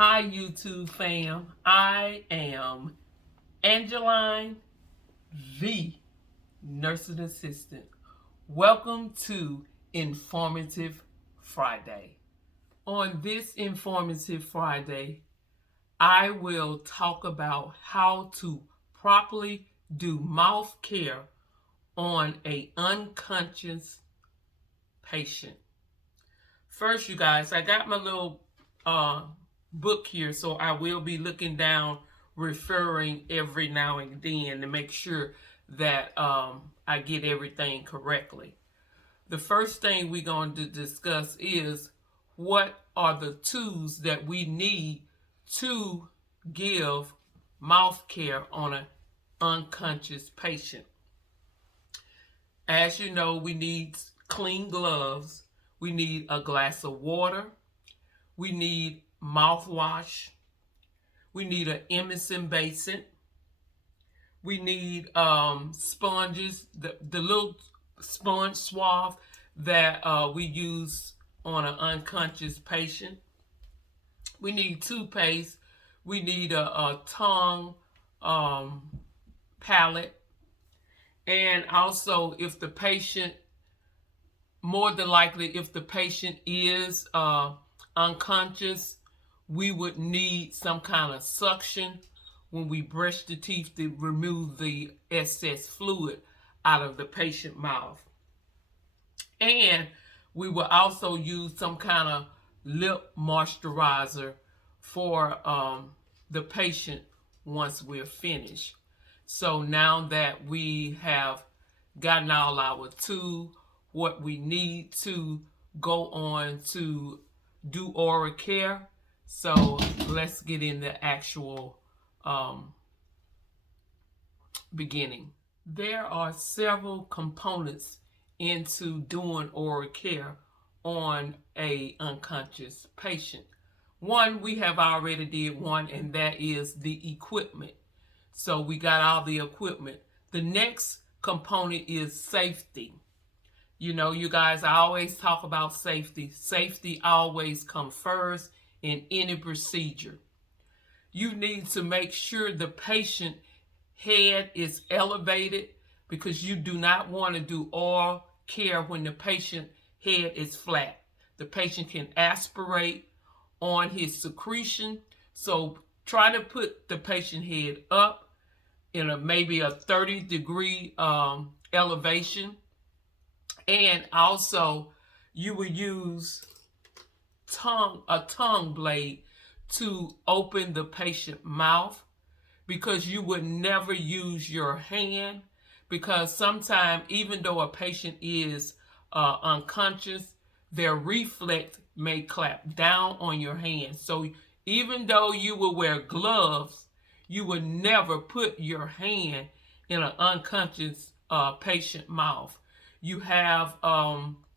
Hi, YouTube fam. I am Angeline, the nursing assistant. Welcome to Informative Friday. On this Informative Friday, I will talk about how to properly do mouth care on an unconscious patient. First, you guys, I got my little book here, so I will be looking down, referring every now and then to make sure that I get everything correctly. The first thing we're going to discuss is what are the tools that we need to give mouth care on an unconscious patient. As you know, we need clean gloves, we need a glass of water, we need mouthwash, we need an Emerson basin, we need sponges, the little sponge swab that we use on an unconscious patient. We need toothpaste, we need a tongue palette, and also if the patient, more than likely if the patient is unconscious, we would need some kind of suction when we brush the teeth to remove the excess fluid out of the patient mouth. And we will also use some kind of lip moisturizer for the patient once we're finished. So now that we have gotten all our tools, what we need to go on to do oral care, so let's get in the actual beginning. There are several components into doing oral care on a unconscious patient. One, we have already did one, and that is the equipment. So we got all the equipment. The next component is safety. You know, you guys, I always talk about safety. Safety always comes first in any procedure. You need to make sure the patient head is elevated, because you do not want to do oral care when the patient head is flat. The patient can aspirate on his secretion. So try to put the patient head up in maybe a 30-degree elevation. And also you will use a tongue blade to open the patient mouth, because you would never use your hand, because sometimes even though a patient is unconscious, their reflex may clap down on your hand. So even though you will wear gloves, you would never put your hand in an unconscious patient mouth. You have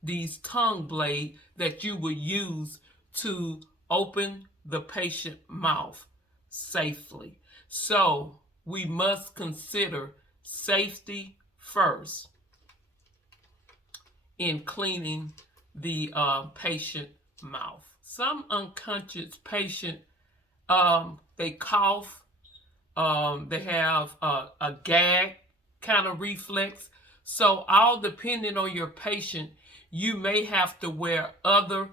these tongue blades that you will use to open the patient mouth safely. So we must consider safety first in cleaning the patient mouth. Some unconscious patient, they cough, they have a gag kind of reflex. So all depending on your patient, you may have to wear other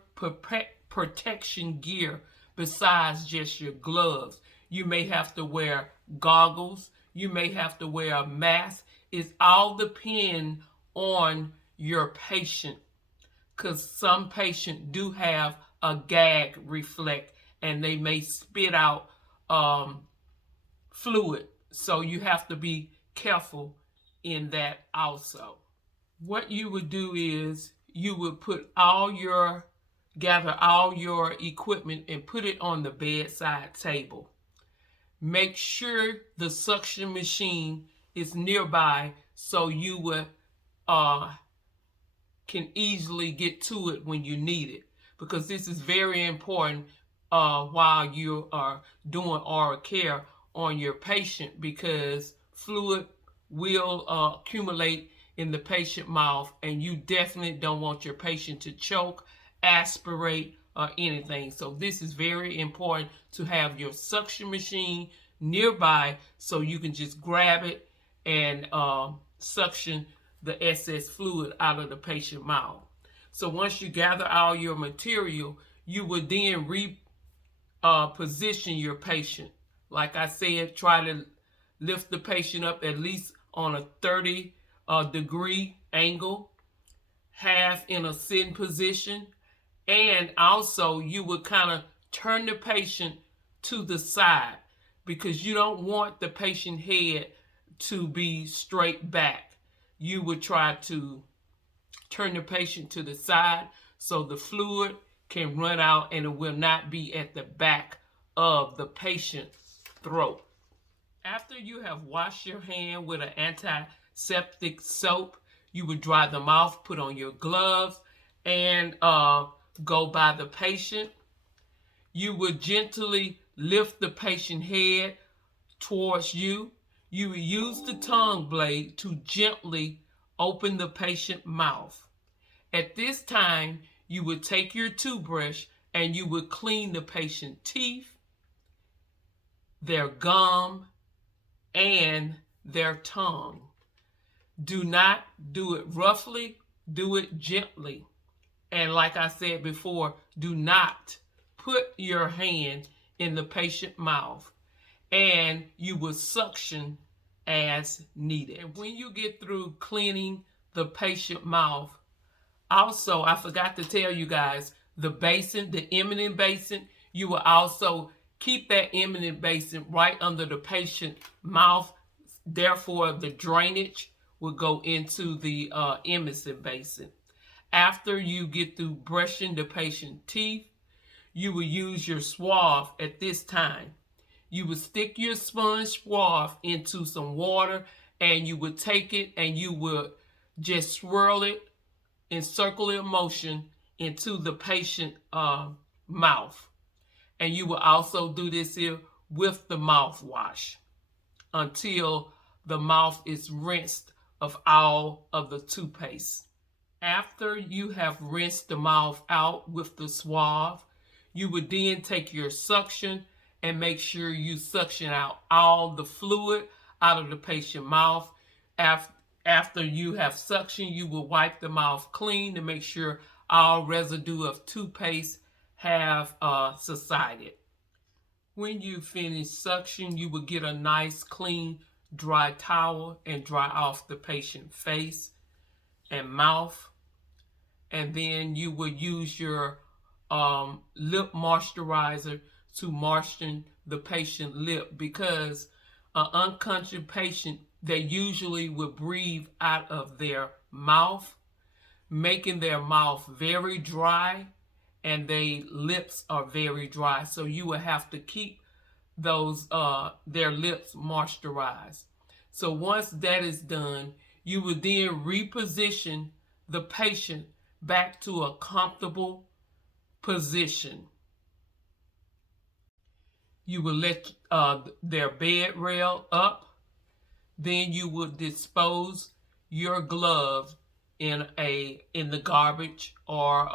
protection gear besides just your gloves. You may have to wear goggles. You may have to wear a mask. It all depends on your patient, because some patients do have a gag reflex and they may spit out fluid. So you have to be careful in that also. What you would do is you would gather all your equipment and put it on the bedside table. Make sure the suction machine is nearby so you would can easily get to it when you need it, because this is very important while you are doing oral care on your patient, because fluid will accumulate in the patient mouth, and you definitely don't want your patient to choke, aspirate, or anything. So this is very important to have your suction machine nearby so you can just grab it and suction the excess fluid out of the patient mouth. So once you gather all your material, you would then position your patient. Like I said, try to lift the patient up at least on a 30 degree angle, half in a sitting position, and also you would kind of turn the patient to the side because you don't want the patient head to be straight back. You would try to turn the patient to the side so the fluid can run out and it will not be at the back of the patient's throat. After you have washed your hand with an antiseptic soap, you would dry the mouth, put on your gloves, and go by the patient. You would gently lift the patient head towards you. You would use the tongue blade to gently open the patient mouth. At this time, you would take your toothbrush and you would clean the patient's teeth, their gum, and their tongue. Do not do it roughly, do it gently. And like I said before, do not put your hand in the patient's mouth, and you will suction as needed. And when you get through cleaning the patient mouth, also, I forgot to tell you guys, the basin, the eminent basin, you will also keep that eminent basin right under the patient mouth. Therefore, the drainage will go into the eminent basin. After you get through brushing the patient's teeth, you will use your swab at this time. You would stick your sponge swab into some water and you would take it and you would just swirl it in circular motion into the patient's mouth. And you will also do this here with the mouthwash until the mouth is rinsed of all of the toothpaste. After you have rinsed the mouth out with the swab, you would then take your suction and make sure you suction out all the fluid out of the patient's mouth. After you have suctioned, you will wipe the mouth clean to make sure all residue of toothpaste have subsided. When you finish suction, you will get a nice clean dry towel and dry off the patient's face and mouth. And then you will use your lip moisturizer to moisten the patient's lip, because an unconscious patient, they usually will breathe out of their mouth, making their mouth very dry, and their lips are very dry. So you will have to keep those their lips moisturized. So once that is done, you will then reposition the patient back to a comfortable position. You will let their bed rail up. Then you will dispose your glove in the garbage or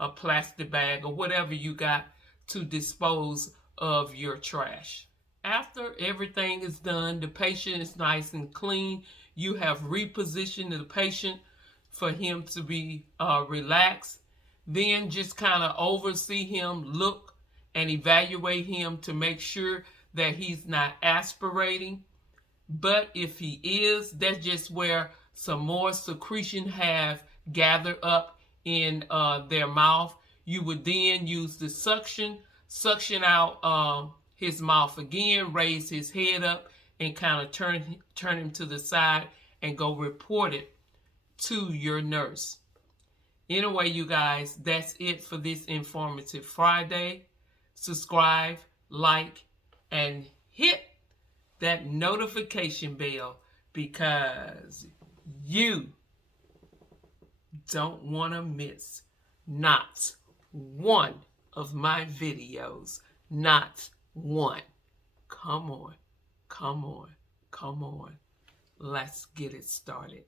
a plastic bag or whatever you got to dispose of your trash. After everything is done, the patient is nice and clean. You have repositioned the patient for him to be relaxed. Then just kind of oversee him, look and evaluate him to make sure that he's not aspirating. But if he is, that's just where some more secretion have gathered up in their mouth. You would then use the suction out his mouth again, raise his head up, and kind of turn him to the side and go report it to your nurse. Anyway, you guys, that's it for this Informative Friday. Subscribe, like, and hit that notification bell because you don't want to miss not one of my videos. Not one. Come on, come on, come on. Let's get it started.